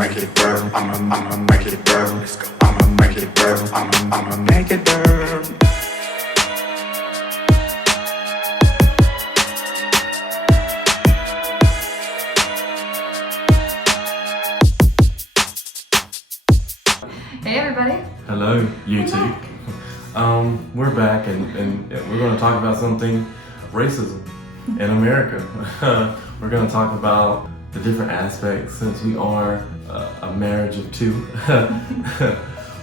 make it work. I'ma make it work. Let's go. I'ma make it work. I'ma make it work. Hey everybody. Hello, YouTube. We're back and we're going to talk about something, racism in America. We're going to talk about the different aspects since we are a marriage of two.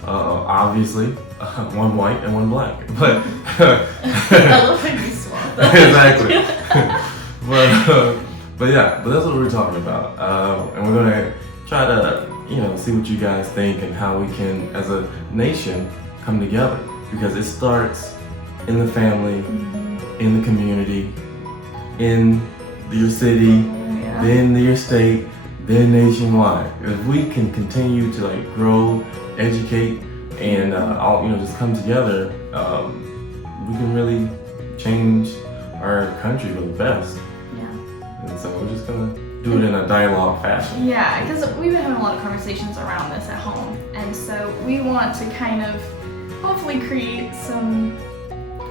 Obviously, one white and one black. But Elephant you swallowed. exactly. but that's what we're talking about. And we're going to try to see what you guys think and how we can, as a nation, come together. Because it starts in the family, in the community, in your city, then your state, then nationwide. If we can continue to grow, educate, and just come together, we can really change our country for the best. Yeah. And so we're just gonna do it in a dialogue fashion. Yeah, because we've been having a lot of conversations around this at home, and so we want to kind of hopefully create some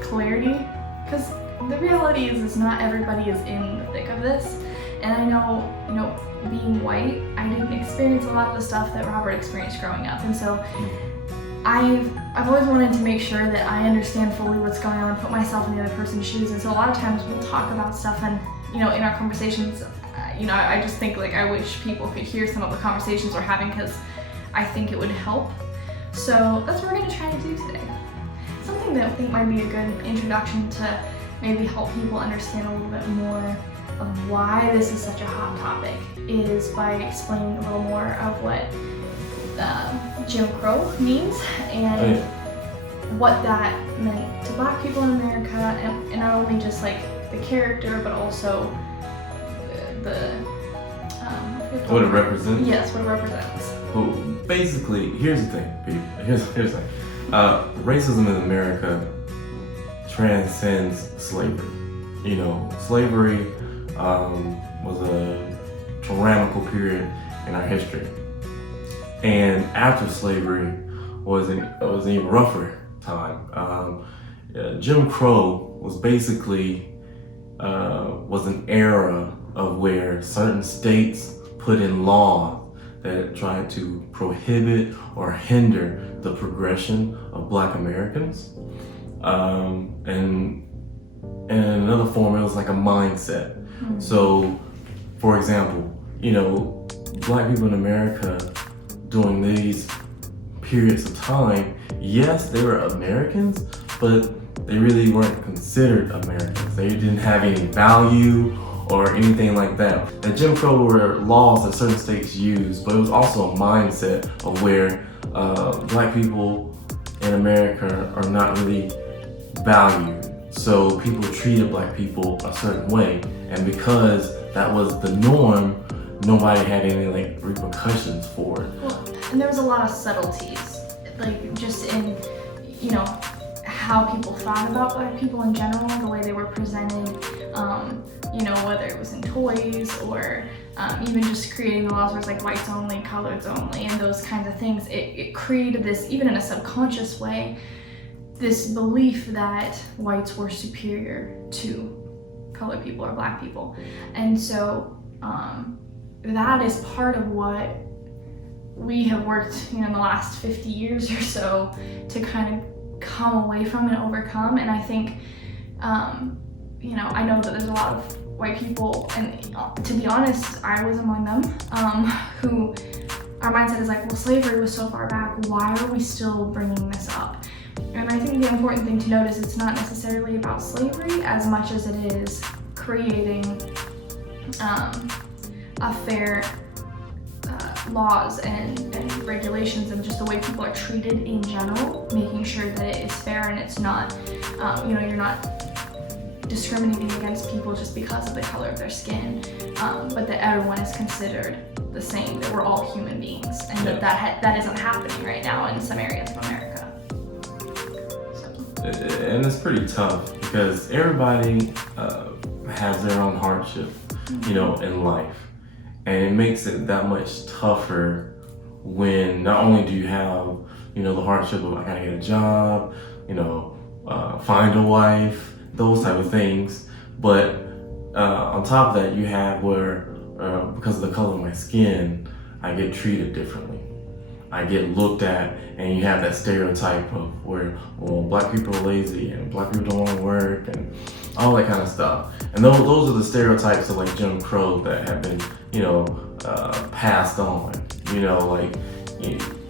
clarity, because the reality is not everybody is in the thick of this. And I know, being white, I didn't experience a lot of the stuff that Robert experienced growing up, and so I've always wanted to make sure that I understand fully what's going on and put myself in the other person's shoes. And so a lot of times we'll talk about stuff, and in our conversations, I just think I wish people could hear some of the conversations we're having, because I think it would help. So that's what we're going to try to do today. Something that I think might be a good introduction to maybe help people understand a little bit more of why this is such a hot topic is by explaining a little more of what Jim Crow means and what that meant to Black people in America, and not only just the character, but also what it represents? Yes, what it represents. Well, basically, here's the thing, people. Here's the thing. Racism in America transcends slavery. Slavery was a tyrannical period in our history. And after slavery was an even rougher time. Jim Crow was basically was an era of where certain states put in laws that tried to prohibit or hinder the progression of Black Americans. And in another form, it was like a mindset. Mm-hmm. So, for example, Black people in America during these periods of time, yes, they were Americans, but they really weren't considered Americans. They didn't have any value or anything like that. The Jim Crow were laws that certain states used, but it was also a mindset of where Black people in America are not really valued. So people treated Black people a certain way, and because that was the norm, nobody had any repercussions for it. Well, and there was a lot of subtleties, just in how people thought about Black people in general, the way they were presented, whether it was in toys or even just creating the laws where it's whites only, coloreds only, and those kinds of things. It created this, even in a subconscious way, this belief that whites were superior to colored people or Black people. And so that is part of what we have worked in the last 50 years or so to kind of come away from and overcome. And I think I know that there's a lot of white people, and to be honest, I was among them, who our mindset is well, slavery was so far back, why are we still bringing this up? And I think the important thing to note is it's not necessarily about slavery as much as it is creating a fair laws and regulations, and just the way people are treated in general, making sure that it is fair and it's not, you're not discriminating against people just because of the color of their skin, but that everyone is considered the same, that we're all human beings, and that isn't happening right now in some areas of America. And it's pretty tough because everybody has their own hardship, in life, and it makes it that much tougher when not only do you have, the hardship of I gotta get a job, find a wife, those type of things, but on top of that, you have where, because of the color of my skin, I get treated differently. I get looked at, and you have that stereotype of where, well, black people are lazy and black people don't want to work and all that kind of stuff. And those are the stereotypes of like Jim Crow that have been, passed on.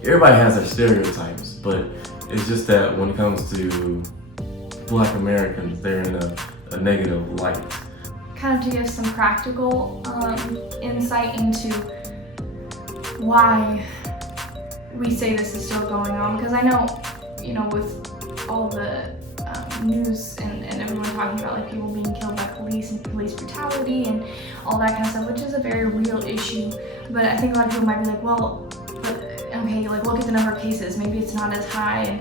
Everybody has their stereotypes, but it's just that when it comes to Black Americans, they're in a negative light. Kind of to give some practical insight into why we say this is still going on, because I know, with all the news and everyone talking about like people being killed by police and police brutality and all that kind of stuff, which is a very real issue. But I think a lot of people might be like, well, but okay, like look at the number of cases. Maybe it's not as high, and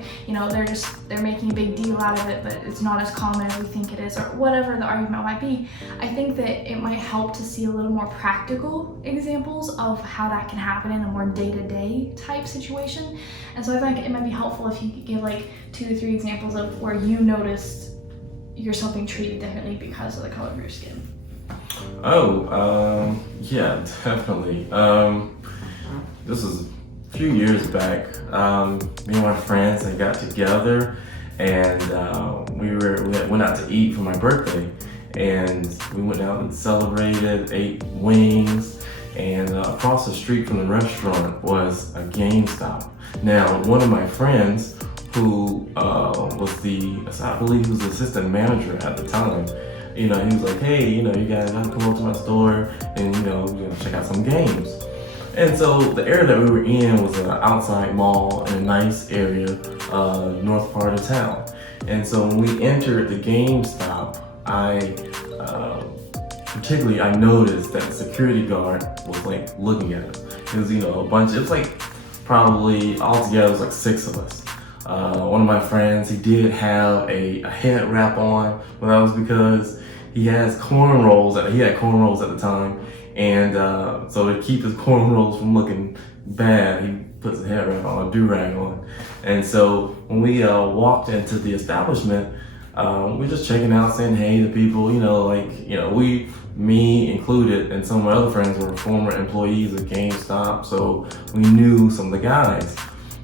they're making a big deal out of it, but it's not as common as we think it is, or whatever the argument might be. I think that it might help to see a little more practical examples of how that can happen in a more day-to-day type situation. And so I think it might be helpful if you could give like 2 to 3 examples of where you noticed yourself being treated differently because of the color of your skin. Yeah, definitely. This was a few years back. Me and my friends had got together, and we went out to eat for my birthday, and we went out and celebrated, ate wings, and across the street from the restaurant was a GameStop. Now, one of my friends, who was I believe he was the assistant manager at the time, he was like, hey, you guys gotta come over to my store and check out some games. And so the area that we were in was an outside mall in a nice area, north part of town. And so when we entered the GameStop, I noticed that the security guard was like looking at us. It was, it was like probably altogether it was like 6 of us. One of my friends, he did have a head wrap on, but that was because he had cornrows at the time. And so to keep his cornrows from looking bad, he puts a head wrap on, a do-rag on. And so when we walked into the establishment, we're just checking out, saying hey to people, me included, and some of my other friends were former employees of GameStop, so we knew some of the guys.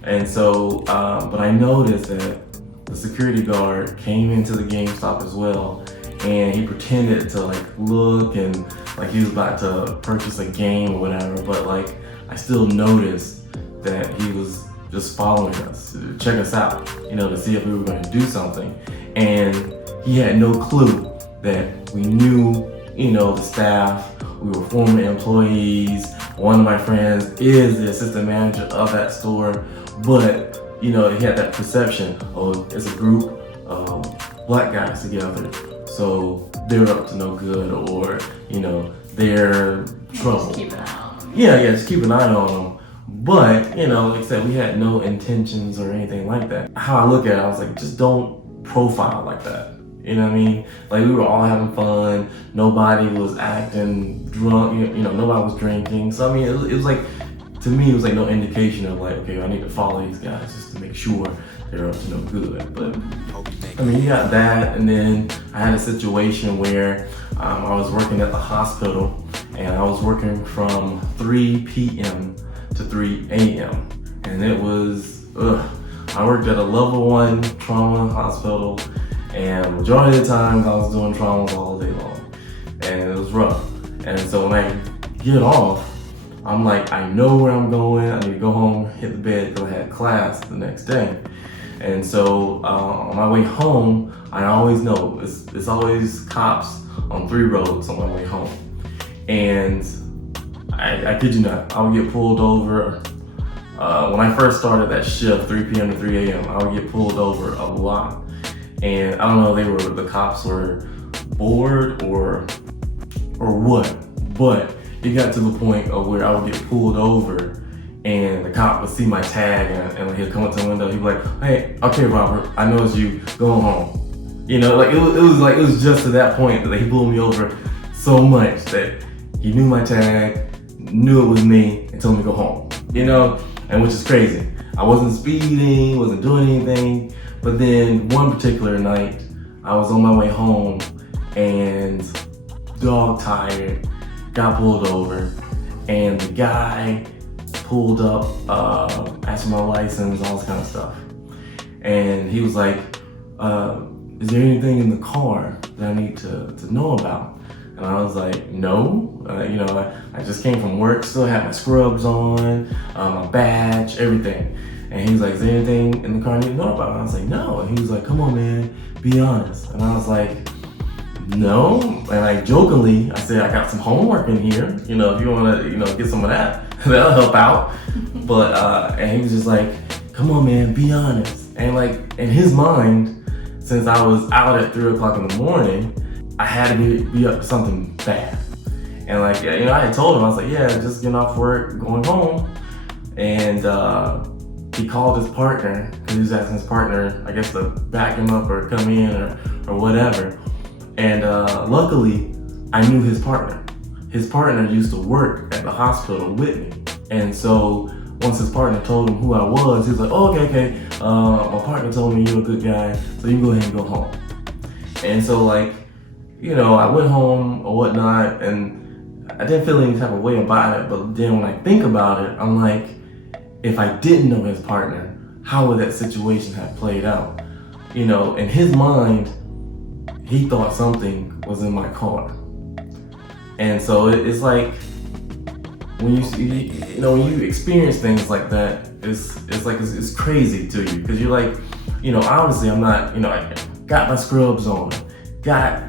And so, but I noticed that the security guard came into the GameStop as well, and he pretended to like look and like he was about to purchase a game or whatever, but like I still noticed that he was just following us to check us out, to see if we were going to do something. And he had no clue that we knew, the staff, we were former employees. One of my friends is the assistant manager of that store, but he had that perception, oh, it's a group of black guys together, so they're up to no good, or they're trouble. Just keep an eye on them. Yeah, just keep an eye on them. But like I said, we had no intentions or anything like that. How I look at it, I was like, just don't profile like that. You know what I mean? Like, we were all having fun. Nobody was acting drunk. Nobody was drinking. So I mean, it was like, to me, it was like no indication of like, okay, I need to follow these guys just to make sure they're up to no good. But I mean, you got that, and then I had a situation where I was working at the hospital, and I was working from 3 p.m. to 3 a.m. And it was, I worked at a level 1 trauma hospital, and majority of the times I was doing traumas all day long, and it was rough. And so when I get off, I'm like, I know where I'm going. I need to go home, hit the bed, because I had class the next day. And so on my way home, I always know it's always cops on 3 roads on my way home. And I kid you not, I would get pulled over. When I first started that shift, 3 p.m. to 3 a.m., I would get pulled over a lot. And I don't know if the cops were bored or what, but it got to the point of where I would get pulled over, and the cop would see my tag, and he'd come up to the window. He'd be like, "Hey, okay, Robert, I know it's you. Go home." It was just to that point that he pulled me over so much that he knew my tag, knew it was me, and told me to go home. and which is crazy. I wasn't speeding, wasn't doing anything, but then one particular night, I was on my way home and dog tired, got pulled over, and the guy pulled up, asked for my license, all this kind of stuff. And he was like, is there anything in the car that I need to know about? And I was like, no. I just came from work, still had my scrubs on, my badge, everything. And he was like, is there anything in the car I need to know about? And I was like, no. And he was like, come on, man, be honest. And I was like, no. And jokingly, I said, I got some homework in here. If you want to, get some of that, that'll help out. But, and he was just like, come on, man, be honest. And in his mind, since I was out at 3 o'clock in the morning, I had to be up to something bad. And I had told him, I was like, yeah, just getting off work, going home. And he called his partner, because he was asking his partner, I guess, to back him up or come in or whatever. And luckily, I knew his partner. His partner used to work at the hospital with me. And so once his partner told him who I was, he was like, oh, okay. My partner told me you're a good guy, so you can go ahead and go home. And so I went home or whatnot, and I didn't feel any type of way about it. But then when I think about it, I'm like, if I didn't know his partner, how would that situation have played out? In his mind, he thought something was in my car. And so it's like, when you experience things like that, it's crazy to you, because you're like, obviously I'm not, I got my scrubs on, got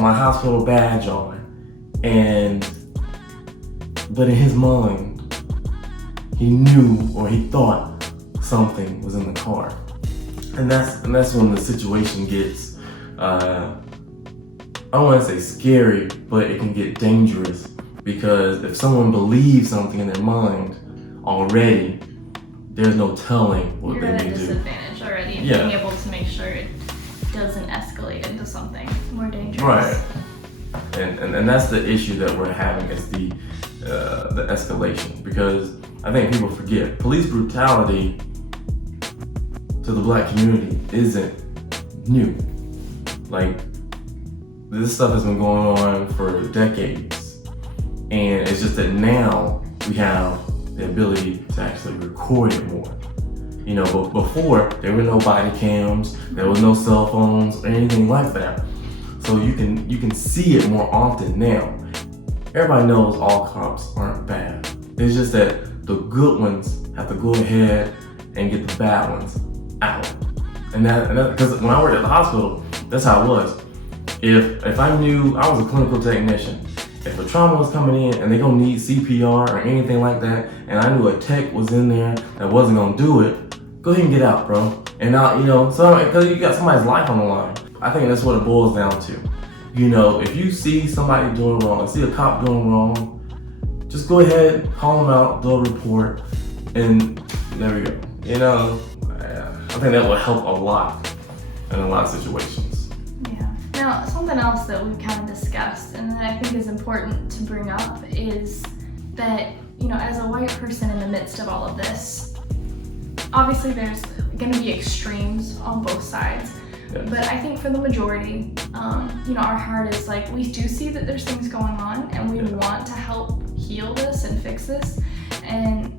my hospital badge on, but in his mind, he knew or he thought something was in the car, and that's when the situation gets, I don't want to say scary, but it can get dangerous. Because if someone believes something in their mind already, there's no telling what they may do. You're at a disadvantage already, and being able to make sure it doesn't escalate into something more dangerous. Right. And that's the issue that we're having, is the escalation. Because I think people forget, police brutality to the Black community isn't new. This stuff has been going on for decades. And it's just that now we have the ability to actually record it more. But before, there were no body cams, there was no cell phones or anything like that. So you can see it more often now. Everybody knows all cops aren't bad. It's just that the good ones have to go ahead and get the bad ones out. And that because when I worked at the hospital, that's how it was. If I knew, I was a clinical technician. If a trauma was coming in and they're gonna need CPR or anything like that, and I knew a tech was in there that wasn't gonna do it, go ahead and get out, bro. And now, because you got somebody's life on the line. I think that's what it boils down to. If you see somebody doing wrong, see a cop doing wrong, just go ahead, call them out, do a report, and there we go. I think that will help a lot in a lot of situations. Yeah. Now, something else that we've kind of discussed and that I think is important to bring up is that, as a white person in the midst of all of this, obviously there's going to be extremes on both sides. Yes. But I think for the majority, our heart is we do see that there's things going on, and we want to help heal this and fix this and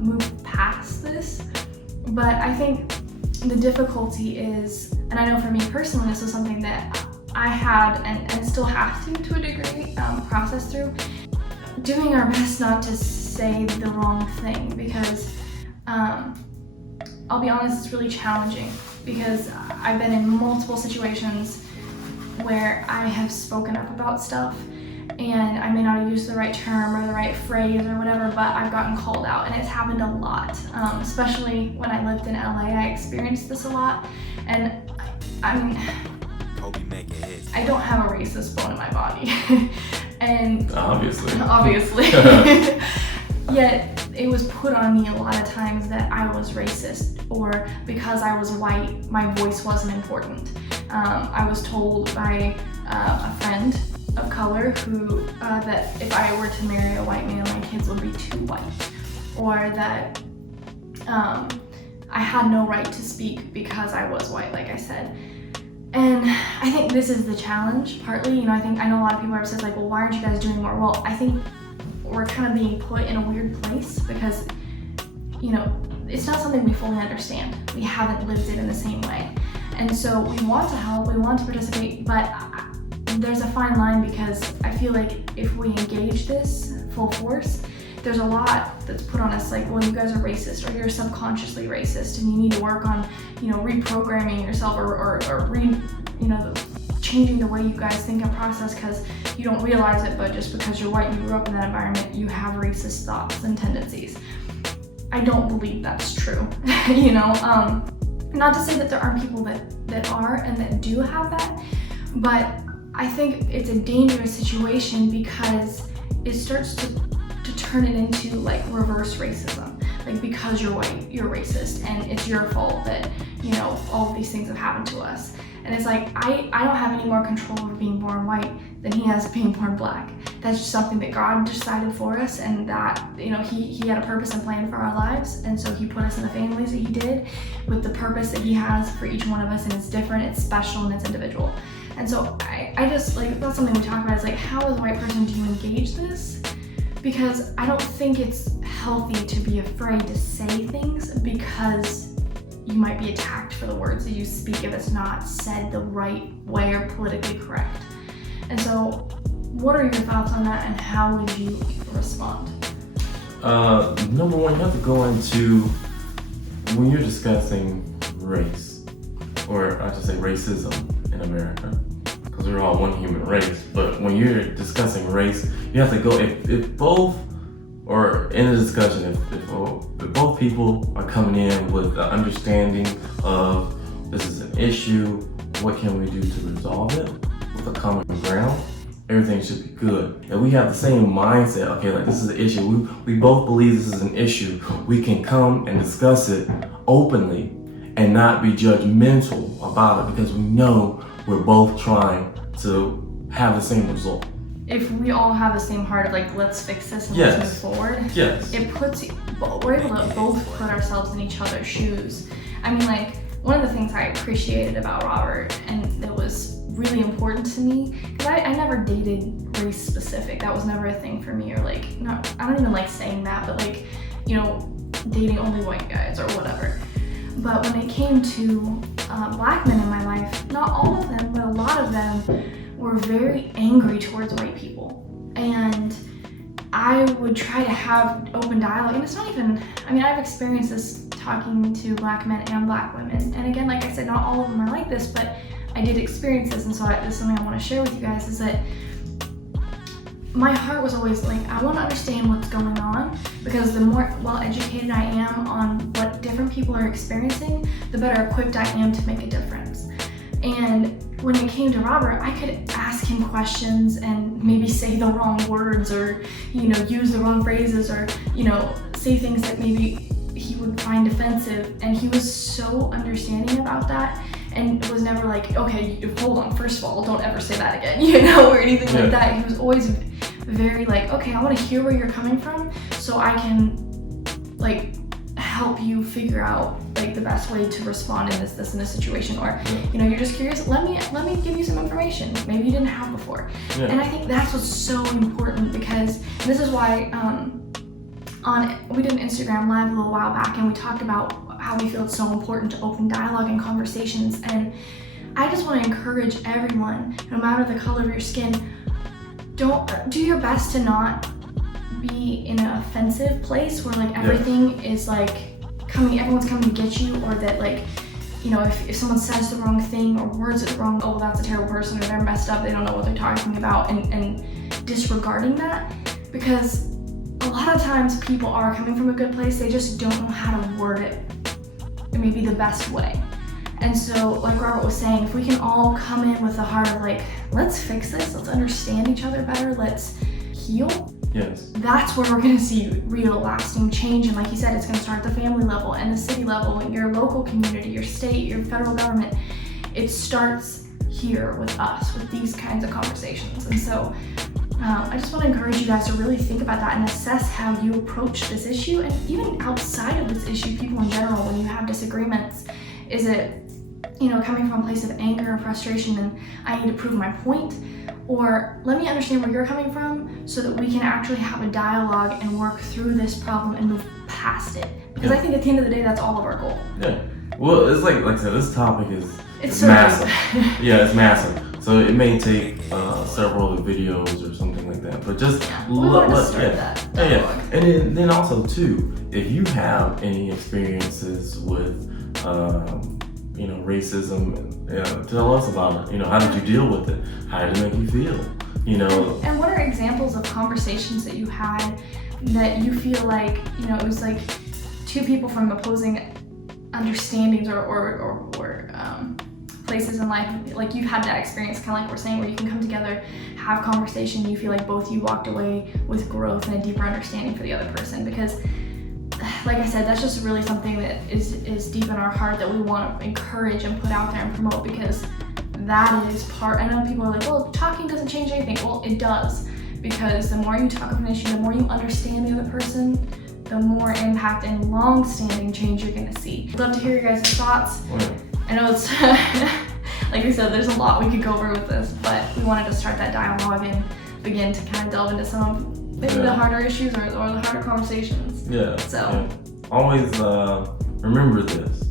move past this. But I think the difficulty is, and I know for me personally, this was something that I had and still have to a degree, process through, doing our best not to say the wrong thing, because I'll be honest, it's really challenging, because I've been in multiple situations where I have spoken up about stuff, and I may not have used the right term or the right phrase or whatever, but I've gotten called out, and it's happened a lot, especially when I lived in LA. I experienced this a lot, and I mean, I don't have a racist bone in my body, and obviously, yet it was put on me a lot of times that I was racist, or because I was white, my voice wasn't important. I was told by a friend of color who that if I were to marry a white man, my kids would be too white, or that I had no right to speak because I was white, like I said. And I think this is the challenge, partly. You know, I know a lot of people have said, like, well, why aren't you guys doing more? Well, I think we're kind of being put in a weird place because, you know, it's not something we fully understand. We haven't lived it in the same way. And so we want to help, we want to participate, but there's a fine line because I feel like if we engage this full force, there's a lot that's put on us, like, well, you guys are racist, or you're subconsciously racist, and you need to work on, you know, reprogramming yourself or changing the way you guys think and process because you don't realize it, but just because you're white and you grew up in that environment, you have racist thoughts and tendencies. I don't believe that's true, you know? Not to say that there aren't people that are and that do have that, but I think it's a dangerous situation because it starts to turn it into like reverse racism. Like, because you're white, you're racist, and it's your fault that, you know, all of these things have happened to us. And it's like, I don't have any more control over being born white than he has being born black. That's just something that God decided for us, and that, you know, he had a purpose and plan for our lives, and so he put us in the families that he did with the purpose that he has for each one of us, and it's different, it's special, and it's individual. And so I just, like, that's something we talk about, is like, how as a white person do you engage this? Because I don't think it's healthy to be afraid to say things because you might be attacked for the words that you speak if it's not said the right way or politically correct. And so, what are your thoughts on that, and how would you respond? Number one, you have to go into, when you're discussing race, or I should say racism in America, because we're all one human race, but when you're discussing race, you have to go, if both, or in a discussion, if both people are coming in with the understanding of this is an issue, what can we do to resolve it with a common ground, everything should be good. And we have the same mindset, okay, like, this is an issue, we both believe this is an issue, we can come and discuss it openly and not be judgmental about it because we know we're both trying to have the same result. If we all have the same heart of, like, let's fix this and Yes. let's move forward, Yes. we're able to both put ourselves in each other's shoes. I mean, like, one of the things I appreciated about Robert, and that was really important to me, because I never dated race specific. That was never a thing for me, or like, no, I don't even like saying that, but like, you know, dating only white guys or whatever. But when it came to black men in my life, not all of them, but a lot of them were very angry towards white people. And I would try to have open dialogue, and it's not even, I mean, I've experienced this talking to black men and black women. And again, like I said, not all of them are like this, but I did experience this, and so this is something I want to share with you guys, is that my heart was always like, I want to understand what's going on, because the more well-educated I am on what different people are experiencing, the better equipped I am to make a difference. And when it came to Robert, I could ask him questions and maybe say the wrong words, or, you know, use the wrong phrases, or, you know, say things that maybe he would find offensive, and he was so understanding about that, and it was never like, okay, hold on, first of all, don't ever say that again, you know, or anything like that. He was always very like, okay, I want to hear where you're coming from so I can, like, help you figure out, like, the best way to respond in this situation, or, you know, you're just curious, let me give you some information maybe you didn't have before. And I think that's what's so important, because this is why we did an Instagram live a little while back, and we talked about how we feel it's so important to open dialogue and conversations. And I just want to encourage everyone, no matter the color of your skin, don't do your best to not be in an offensive place where, like, everything is like everyone's coming to get you, or that, like, you know, if someone says the wrong thing or words it wrong, oh, that's a terrible person, or they're messed up, they don't know what they're talking about, and disregarding that. Because a lot of times people are coming from a good place, they just don't know how to word it maybe the best way. And so, like Robert was saying, if we can all come in with the heart of, like, let's fix this, let's understand each other better, let's heal. Yes. That's where we're going to see real lasting change. And like you said, it's going to start at the family level and the city level, and your local community, your state, your federal government. It starts here with us, with these kinds of conversations. And so I just want to encourage you guys to really think about that and assess how you approach this issue, and even outside of this issue, people in general, when you have disagreements. Is it, coming from a place of anger and frustration and I need to prove my point? Or let me understand where you're coming from so that we can actually have a dialogue and work through this problem and move past it. Because I think at the end of the day, that's all of our goal. Yeah. Well, it's like I said, this topic is so massive. Yeah, it's massive. So it may take several videos or something like that. But just And then also too, if you have any experiences with racism, tell us about it. How did you deal with it? How did it make you feel? And what are examples of conversations that you had that you feel like, it was like two people from opposing understandings or places in life, like you've had that experience, kind of like we're saying, where you can come together, have conversation, you feel like both you walked away with growth and a deeper understanding for the other person. Because like I said, that's just really something that is deep in our heart that we want to encourage and put out there and promote, because that is part. I know people are like, well, talking doesn't change anything. Well, it does, because the more you talk of an issue, the more you understand the other person, the more impact and long-standing change you're going to see. I'd love to hear your guys' thoughts. I know it's, like I said, there's a lot we could go over with this, but we wanted to start that dialogue and begin to kind of delve into some of maybe the harder issues or the harder conversations. Yeah. So. Yeah. Always remember this.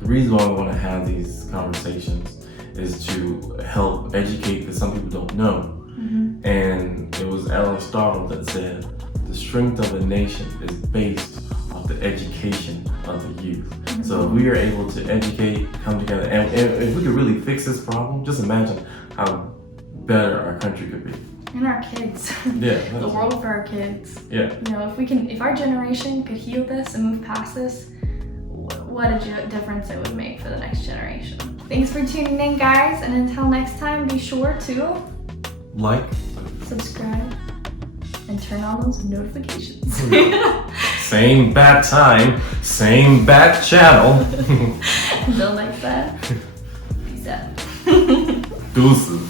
The reason why we want to have these conversations is to help educate, because some people don't know. Mm-hmm. And it was Aristotle that said, the strength of a nation is based off the education of the youth. Mm-hmm. So if we are able to educate, come together, and if we could really fix this problem, just imagine how better our country could be. And our kids. Yeah. The world for our kids. Yeah. If our generation could heal this and move past this, what a difference it would make for the next generation. Thanks for tuning in, guys, and until next time, be sure to like, subscribe, and turn on those notifications. Same bat time, same bat channel. Until next time, peace out. Deuces.